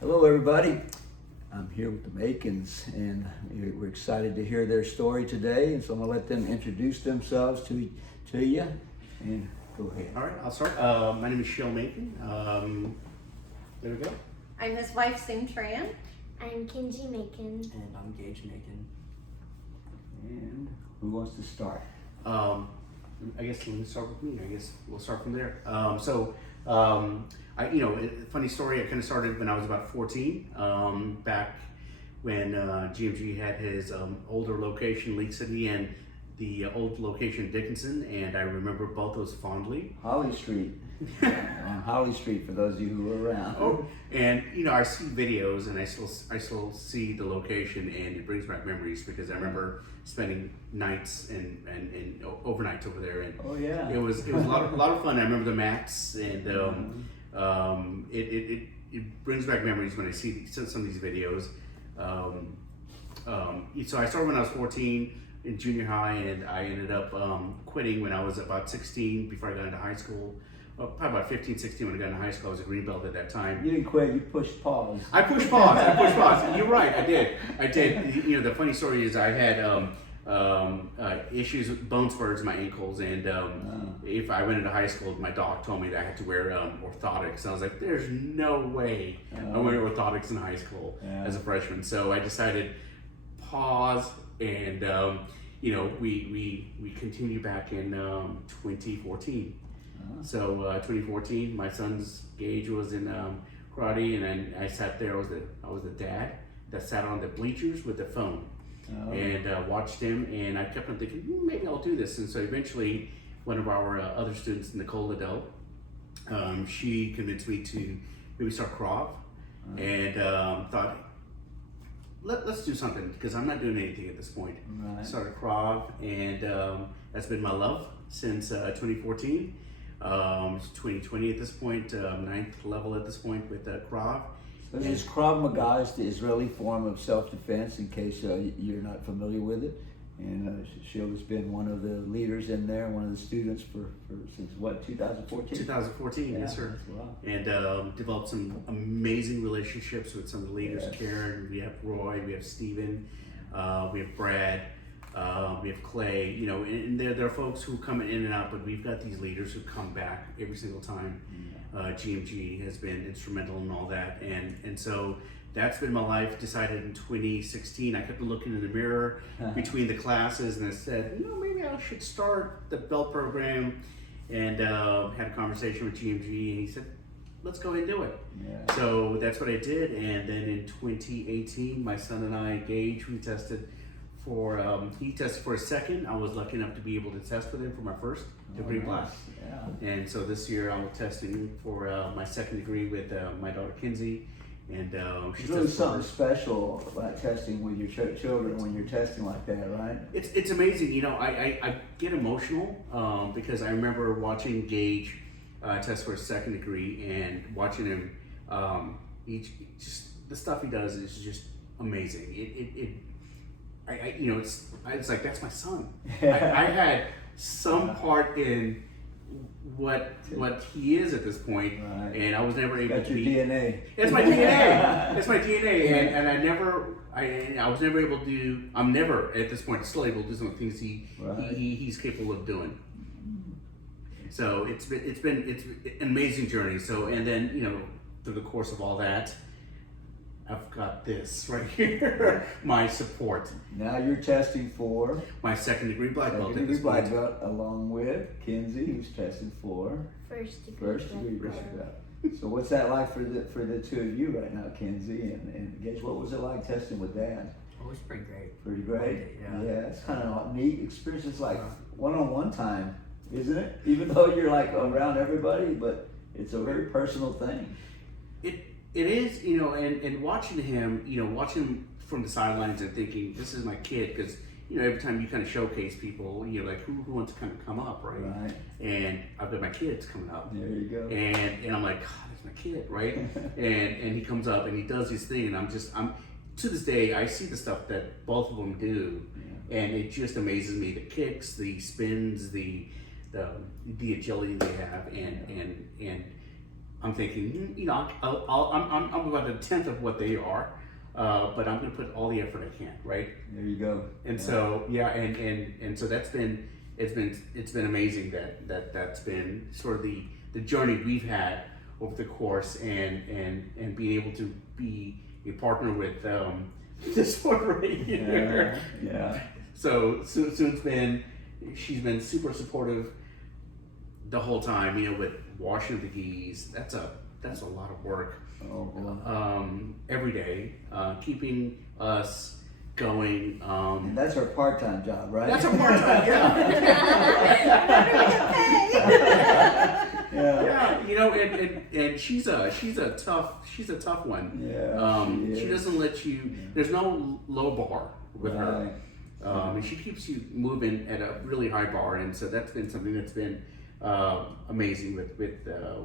Hello, everybody. I'm here with the Makans, and we're excited to hear their story today. And so I'm gonna let them introduce themselves to you. And go ahead. All right, I'll start. My name is Shell Makan. There we go. I'm his wife, Sing Tran. I'm Kenji Makan. And I'm Gage Makan. And who wants to start? I guess let me start with me. I guess we'll start from there. Funny story. I kind of started when I was about 14. Back when GMG had his older location, League City, and the old location, Dickinson, and I remember both those fondly. Holly Street. On Holly Street, for those of you who were around. Oh, and I see videos, and I still see the location, and it brings back memories because I remember spending nights and overnights over there, and oh yeah, it was a lot of fun. I remember the mats, and it brings back memories when I see some of these videos. So I started when I was 14 in junior high, and I ended up quitting when I was about 16 before I got into high school. Well, probably about 15, 16 when I got into high school. I was a green belt at that time. You didn't quit, you pushed pause. I pushed pause. You're right, I did. The funny story is I had issues with bone spurs in my ankles, and if I went into high school, my doc told me that I had to wear orthotics. And I was like, there's no way I'm wearing orthotics in high school as a freshman. So I decided pause, and we continue back in 2014. So 2014, my son's Gage was in karate, and then I sat there. I was the dad that sat on the bleachers with the phone and watched him. And I kept on thinking, maybe I'll do this. And so eventually, one of our other students, Nicole Liddell, she convinced me to maybe start Krav, and thought, let's do something because I'm not doing anything at this point. Right. Started Krav, and that's been my love since 2014. It's 2020 at this point, 9th level at this point with Krav. So is Krav Maga is the Israeli form of self-defense, in case you're not familiar with it. And Sheila has been one of the leaders in there, one of the students since what, 2014? 2014, yes sir. Wow. And developed some amazing relationships with some of the leaders. Yes. Karen, we have Roy, we have Steven, we have Brad, we have Clay, and there are folks who come in and out, but we've got these leaders who come back every single time. GMG has been instrumental in all that, and so that's been my life. Decided in 2016, I kept looking in the mirror between the classes, and I said, maybe I should start the belt program, and had a conversation with GMG, and he said, let's go ahead and do it. Yeah. So that's what I did, and then in 2018, my son and I, Gage, we tested for, he tested for a second. I was lucky enough to be able to test with him for my first degree black. Yeah. And so this year I was testing for my second degree with my daughter Kinsey. And It's really something special about testing with your children when you're testing like that, right? It's amazing. I get emotional because I remember watching Gage test for his second degree and watching him. Just the stuff he does is just amazing. It's like that's my son. I had some part in what he is at this point, Right. And I was never able Got to your be. DNA. That's my DNA. That's my DNA, and I was never able to. I'm never at this point still able to do some of the things he's capable of doing. So it's been an amazing journey. So and then through the course of all that, I've got this right here, my support. Now you're testing for My second degree black belt at this black point. belt, along with Kinsey, who's testing for First degree. first degree black belt. So what's that like for the two of you right now, Kinsey and Gage? What was it like testing with Dad? Oh, it was pretty great. Pretty great. Yeah. It's kind of a neat experience. It's like one-on-one time, isn't it? Even though you're like around everybody, but it's a very personal thing. It is, and watching him, watching from the sidelines and thinking, this is my kid, because, every time you kind of showcase people, like who wants to kind of come up, right? Right. And I've got my kids coming up. There you go. And I'm like, God, that's my kid, right? and he comes up and he does his thing, and I'm to this day, I see the stuff that both of them do, and it just amazes me. The kicks, the spins, the agility they have, and I'm thinking, you know, I'm about a tenth of what they are, but I'm going to put all the effort I can, right? There you go. And so and so that's been it's been amazing that's been sort of the journey we've had over the course, and being able to be a partner with this one right here. Yeah. So she's been super supportive the whole time, you know, with washing the geese. That's a lot of work. Oh, boy. Every day, keeping us going. And that's her part-time job, right? That's a part-time, yeah. Yeah, you know, and she's a tough one. Yeah, she doesn't let you. There's no low bar with her. Right. And she keeps you moving at a really high bar, and so that's been something that's been amazing with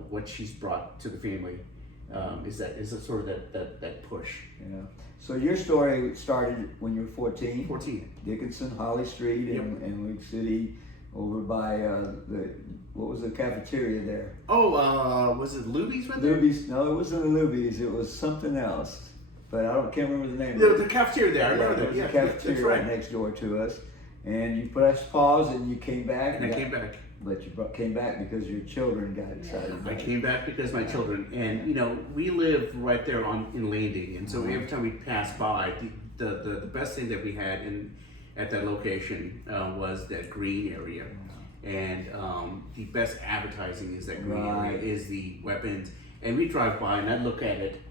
what she's brought to the family. Is a sort of that push. Yeah. So your story started when you were 14? 14. Dickinson, Holly Street in Luke City, over by what was the cafeteria there? Oh, was it Luby's right there? Luby's? No, it wasn't the Luby's. It was something else. But can't remember the name. The cafeteria there. I remember there that. was Yeah, a cafeteria that's right. right next door to us. And you pressed pause and you came back. And I came back. But you came back because your children got excited. I came back because my children, and you know, we live right there in Landing, and so every time we pass by, the best thing that we had at that location was that green area, and the best advertising is that green area, is the weapons, and we drive by and I look at it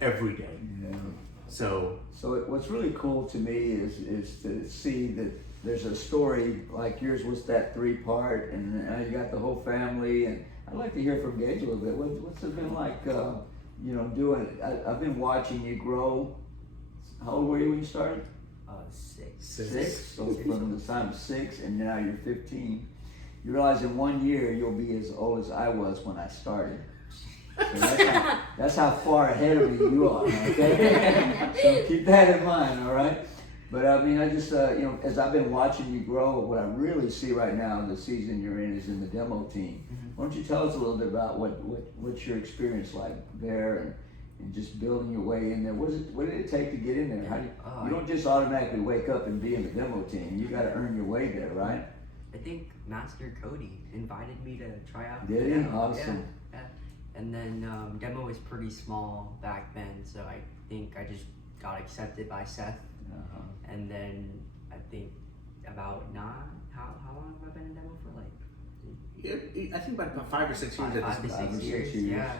every day. Yeah. So what's really cool to me is to see that there's a story like yours was that 3-part, and now you got the whole family. And I'd like to hear from Gage a little bit. What's it been like, you know, doing it? I've been watching you grow. How old were you when you started? 6. 6. So from the time 6 and now you're 15, you realize in 1 year you'll be as old as I was when I started. So that's how far ahead of me you are, okay? So keep that in mind, all right? But I mean, I just, you know, as I've been watching you grow, what I really see right now, the season you're in, is in the demo team. Why don't you tell us a little bit about what's your experience like there, and just building your way in there? What did it take to get in there? How do you don't just automatically wake up and be in the demo team. You got to earn your way there, right? I think Master Cody invited me to try out. Did he? Demo. Awesome. Yeah. And then demo was pretty small back then, so I think I just got accepted by Seth. And then I think about how long have I been in demo for? Like, I think about 5 or 6 years. 5 to 6 years. Yeah.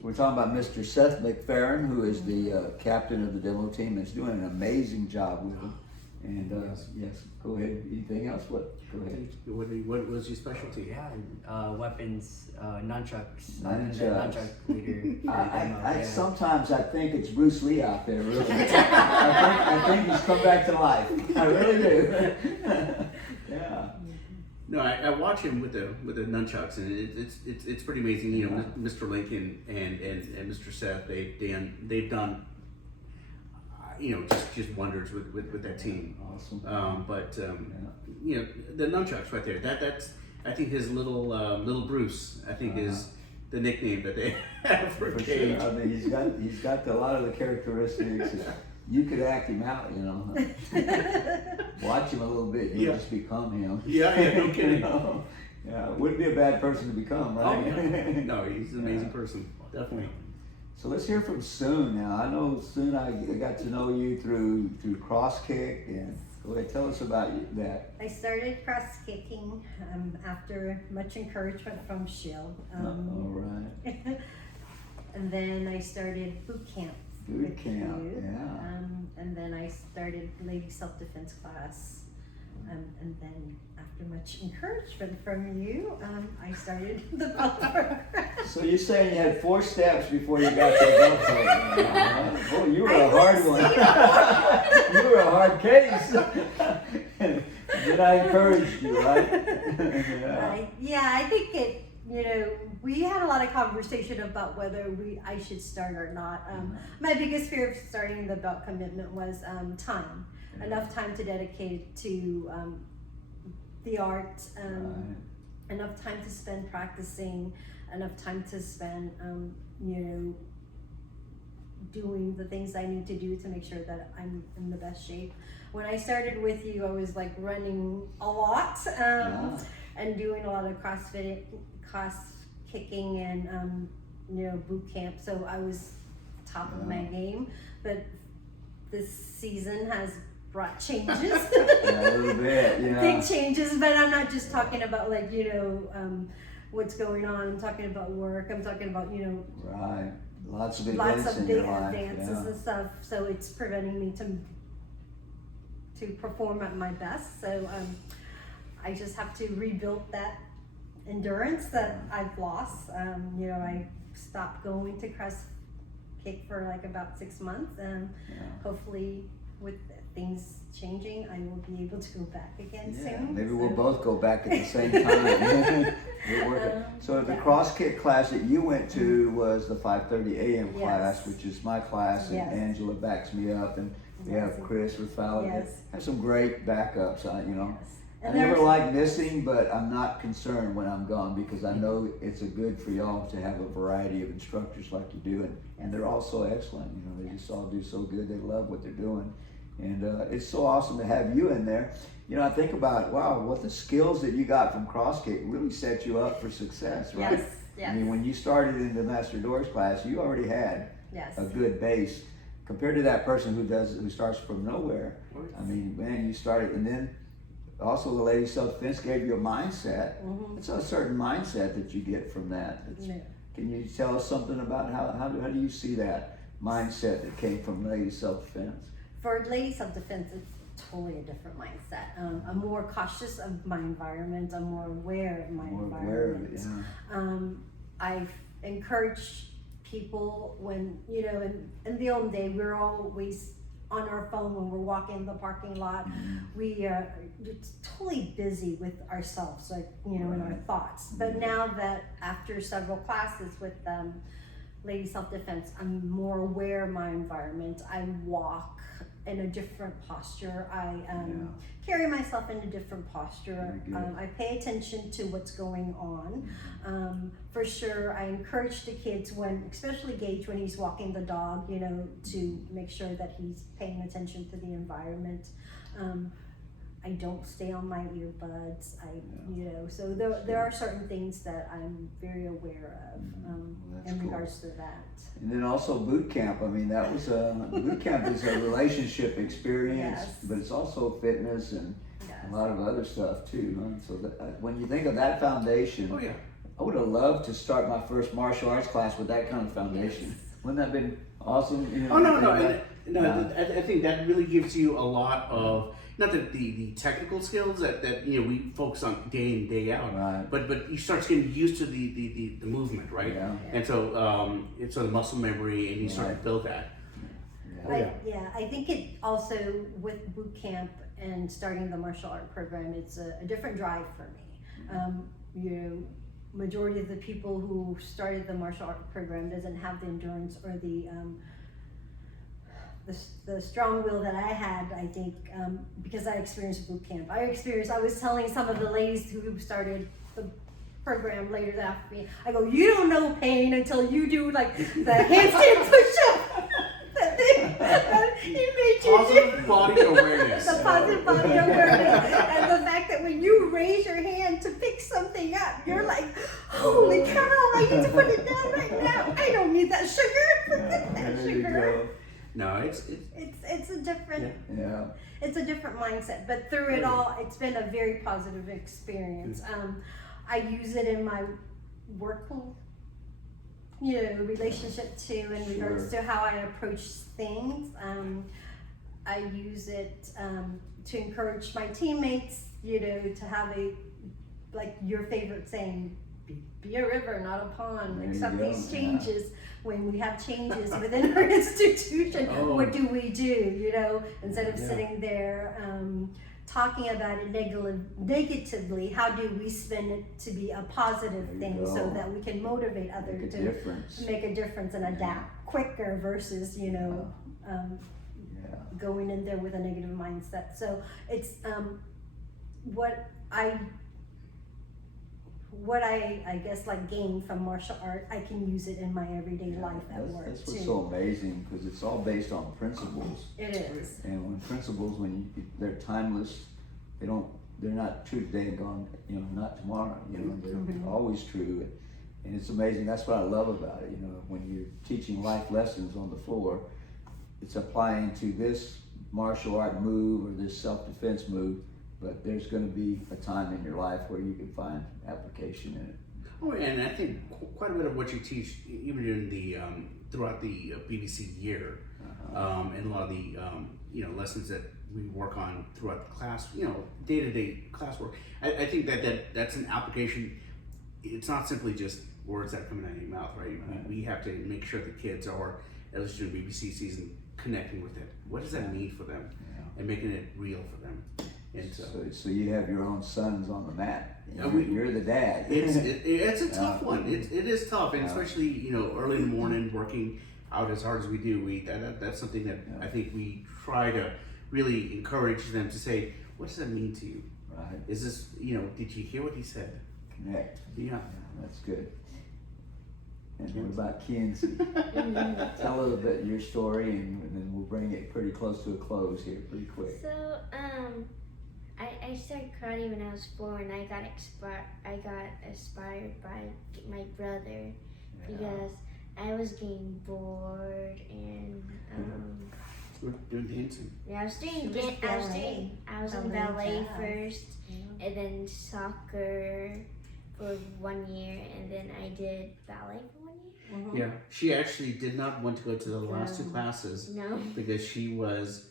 We're talking about Mr. Seth McFerrin, who is the captain of the demo team, and is doing an amazing job with them. And yes, go ahead. Anything else? Go ahead. What was your specialty? Yeah, weapons, nunchucks. Nunchucks. Nunchuck leader. I sometimes I think it's Bruce Lee out there. Really, I think he's come back to life. I really do. Yeah. No, I watch him with the nunchucks, and it's pretty amazing. You know, Mr. Lincoln and Mr. Seth, they've done you know, just wonders with that team. Awesome. You know, the nunchucks right there. That's I think his little Bruce. I think is the nickname that they have for Gage. Sure. I mean, he's got a lot of the characteristics. You could act him out, you know. Watch him a little bit, you'll just become him. Yeah, no kidding. You know? Yeah, wouldn't be a bad person to become, right? Oh, no, he's an amazing person, definitely. So let's hear from Soon now. I know Soon, I got to know you through cross kick, and go ahead, tell us about that. I started cross kicking after much encouragement from Shield. All right. And then I started boot camp. Boot camp, yeah. And then I started lady self-defense class. And then after much encouragement from you, I started the belt program. So you're saying you had 4 steps before you got to the belt program? Oh, you were a hard one. You were a hard case. Then I encouraged you, right? Yeah, I think it. You know, we had a lot of conversation about whether I should start or not. My biggest fear of starting the belt commitment was time. Enough time to dedicate to the art, enough time to spend practicing, enough time to spend, you know, doing the things I need to do to make sure that I'm in the best shape. When I started with you, I was like running a lot, and doing a lot of cross kicking and, you know, boot camp. So I was top of my game, but this season has brought changes. Yeah, a little bit, yeah. Big changes, but I'm not just talking about like, you know, what's going on. I'm talking about work. I'm talking about, you know, Right. Lots of events in big your life. advances and stuff. So it's preventing me to perform at my best. So I just have to rebuild that endurance that I've lost. You know, I stopped going to cross kick for like about 6 months, and hopefully with things changing, I will be able to go back again soon. Maybe we'll both go back at the same time. We're working. So the cross kick class that you went to was the 5:30 a.m. class, which is my class, and Angela backs me up, and we have Chris with Fallon. Have some great backups, you know. I never like missing, but I'm not concerned when I'm gone, because I know it's a good for y'all to have a variety of instructors like you do, and they're all so excellent. You know, they just all do so good. They love what they're doing, and it's so awesome to have you in there. You know, I think about, wow, what the skills that you got from CrossKick really set you up for success, right? Yes. I mean, when you started in the Master Doors class, you already had a good base compared to that person who starts from nowhere. I mean, man, you started, and then also the Lady Self-Defense gave you a mindset. It's a certain mindset that you get from that. Can you tell us something about how do you see that mindset that came from Lady Self-Defense? For Lady Self-Defense, it's totally a different mindset. I'm more cautious of my environment. I'm more aware of my environment. I've encouraged people when, you know, in the old day, we were always on our phone when we're walking in the parking lot. We are totally busy with ourselves, like, you know, in our thoughts. But now that after several classes with Lady Self-Defense, I'm more aware of my environment. I walk in a different posture. I carry myself in a different posture. I pay attention to what's going on. For sure, I encourage the kids especially Gage when he's walking the dog, you know, to make sure that he's paying attention to the environment. I don't stay on my earbuds. You know, so there are certain things that I'm very aware of in regards to that. And then also boot camp. I mean, that was boot camp is a relationship experience, but it's also fitness and a lot of other stuff too. Huh? So when you think of that foundation, I would have loved to start my first martial arts class with that kind of foundation. Wouldn't that have been awesome? You know, I think that really gives you a lot of, not that the technical skills that you know we focus on day in, day out, but you start getting used to the movement, right? And so it's a muscle memory, and you start to build that. I think it also, with boot camp and starting the martial art program, it's a different drive for me. You know, majority of the people who started the martial art program doesn't have the endurance or the strong will that I had, I think, because I experienced boot camp. I was telling some of the ladies who started the program later after me, I go, you don't know pain until you do like the handstand push-up. He made you Positive body awareness. The positive body awareness. And the fact that when you raise your hand to pick something up, you're like, holy cow, I need to put it down right now. I don't need that sugar. No, it's a different it's a different mindset. But through it all, it's been a very positive experience. I use it in my work, you know, relationship too, in regards to how I approach things. I use it to encourage my teammates, you know, to have like your favorite saying, be a river, not a pond. Accept these changes. When we have changes within our institution, what do we do? You know, instead of sitting there talking about it negatively, how do we spin it to be a positive thing so that we can motivate others to make a difference and adapt quicker versus, you know, going in there with a negative mindset. So it's what I what I guess like gained from martial art, I can use it in my everyday life at work That's too. what's so amazing, because it's all based on principles. It is. And when principles, they're timeless, they're not true today and gone, not tomorrow, they're always true. And it's amazing, that's what I love about it, when you're teaching life lessons on the floor, it's applying to this martial art move or this self-defense move, but there's gonna be a time in your life where you can find application in it. Oh, and I think quite a bit of what you teach, even in the throughout the BBC year, and a lot of the lessons that we work on throughout the class, day-to-day classwork. I think that's an application. It's not simply just words that come out of your mouth, right? We have to make sure the kids are, at least during BBC season, connecting with it. What does that mean for them, and making it real for them. And so you have your own sons on the mat. Yeah, You're the dad. It's a tough one. It is tough, and especially early in the morning, working out as hard as we do. That's something that I think we try to really encourage them to say, what does that mean to you? Right. Is this did you hear what he said? Connect. Yeah. That's good. And what about Kinsey? Tell a little bit your story, and then we'll bring it pretty close to a close here, pretty quick. So, I started karate when I was 4, and I got inspired by my brother because I was getting bored and We're doing dancing. I was doing She was ballet. I was in Ballet ballet jazz. first, and then soccer for 1 year, and then I did ballet for 1 year. Yeah, she actually did not want to go to the last 2 classes No. because she was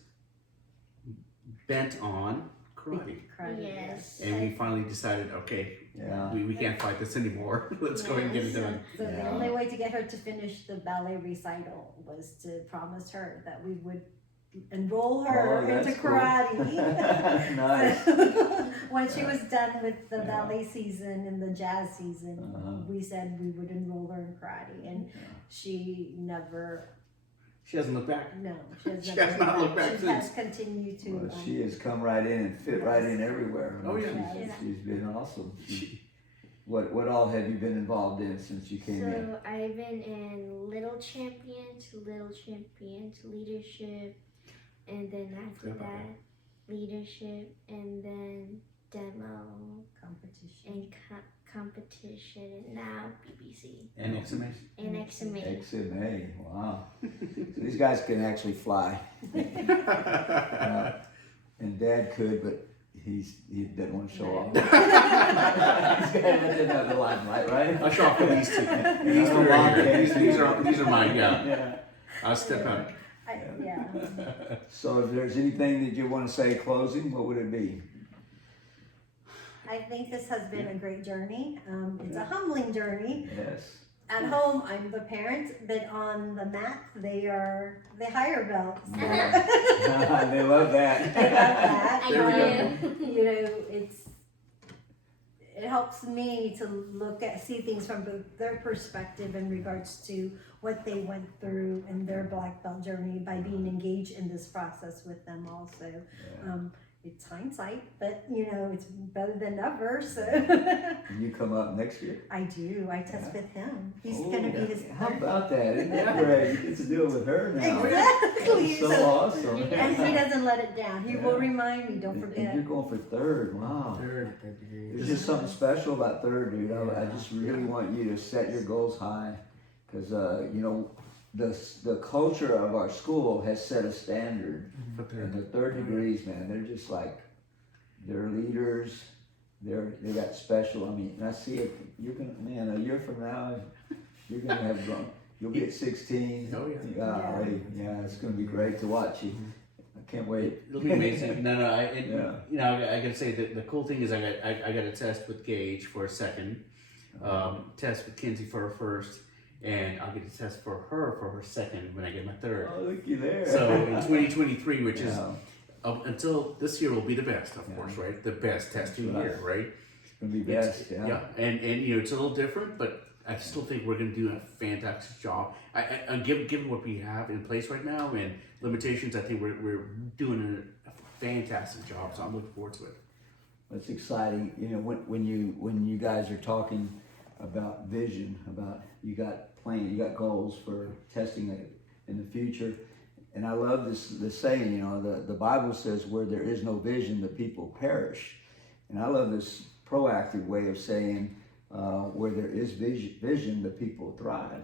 bent on karate. Yes. And we finally decided, okay, Yeah. we can't fight this anymore. Let's go ahead and get it done. So the only way to get her to finish the ballet recital was to promise her that we would enroll her Oh, that's into cool. karate. Nice. So, when she was done with the ballet season and the jazz season, we said we would enroll her in karate, and she never. She hasn't looked back. No, she has, She never has not looked back She since. has continued to. Well, she has come right in and fit right in everywhere. Oh, yeah. She's been awesome. What all have you been involved in since you came in? So I've been in Little Champions, leadership, and then after that, leadership, and then demo competition. and competition, and now BBC And XMA. and XMA. XMA, wow. So these guys can actually fly. And Dad could, but he didn't want to show off. These guys didn't have the limelight, right? I'll show off for these 2. These 2 are these are mine. Yeah. I'll step out. Yeah. So if there's anything that you want to say closing, what would it be? I think this has been a great journey. It's a humbling journey. Yes. At home, I'm the parent, but on the mat, they are the higher belts. So They love that. they love that. I do. It helps me to see things from their perspective in regards to what they went through in their black belt journey by being engaged in this process with them also. It's hindsight, but it's better than never. So You come up next year? I do. I test with him. He's gonna be his How third. about that? Isn't that great? You get to deal with her now. Exactly. That's so awesome. And he doesn't let it down. He will Yeah. remind me. Don't And forget. you're going for third. Wow. Third. There's just something special about third, dude. I just really want you to set your goals high, because the culture of our school has set a standard. And the third degrees, man, they're just like, they're leaders. They got special. I mean, I see it. You're gonna, man, a year from now, you're gonna have grown. You'll be at 16. Oh, yeah. Golly, yeah, it's gonna be great to watch you. I can't wait. It'll be amazing. No, I gotta say that the cool thing is I got a test with Gage for a second, test with Kinsey for her first, and I'll get a test for her second when I get my third. Oh, look you there. So in 2023, which is Yeah. until this year will be the best, of course, right? The best testing That's right. year, right? It's gonna be best. Yeah. And it's a little different, but I still think we're gonna do a fantastic job. I given what we have in place right now and limitations, I think we're doing a fantastic job. So I'm looking forward to it. It's exciting, you know, when you guys are talking about vision, about you got goals for testing it in the future, and I love this saying, you know, the Bible says where there is no vision, the people perish, and I love this proactive way of saying where there is vision, the people thrive,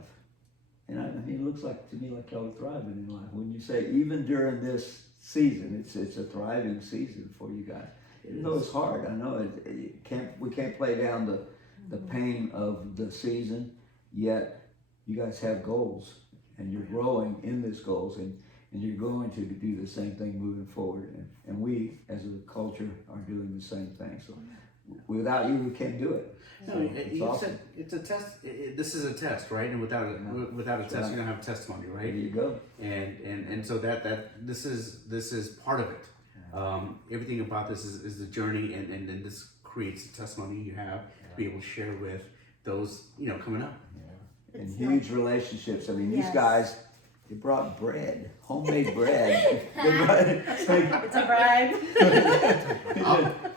and I mean, it looks like to me like y'all are thriving in life when you say even during this season, it's a thriving season for you guys. Even though it's hard, I know we can't play down the pain of the season, yet you guys have goals and you're growing in these goals and you're going to do the same thing moving forward. And we as a culture are doing the same thing. So without you, we can't do it. No, So you awesome. said it's a test. This is a test, right? And without a test, you don't have testimony, There right? you go. And so that this is part of it. Everything about this is the journey, and this creates a testimony you have to be able to share with those coming up. And It's huge relationships. I mean, these Yes. guys, they brought bread, homemade bread. They brought- It's a bribe.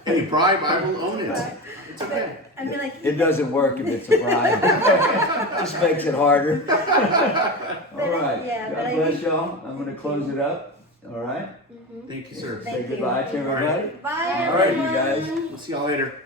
Hey, bribe, I will own it. Right. It's okay. I mean, like, It doesn't work if it's a bribe. Just makes it harder. All right. yeah, but God I bless think- y'all. I'm going to close it up. All right. Thank you, sir. Thank Say goodbye you. to everybody. Bye, All right, you everyone. guys. We'll see y'all later.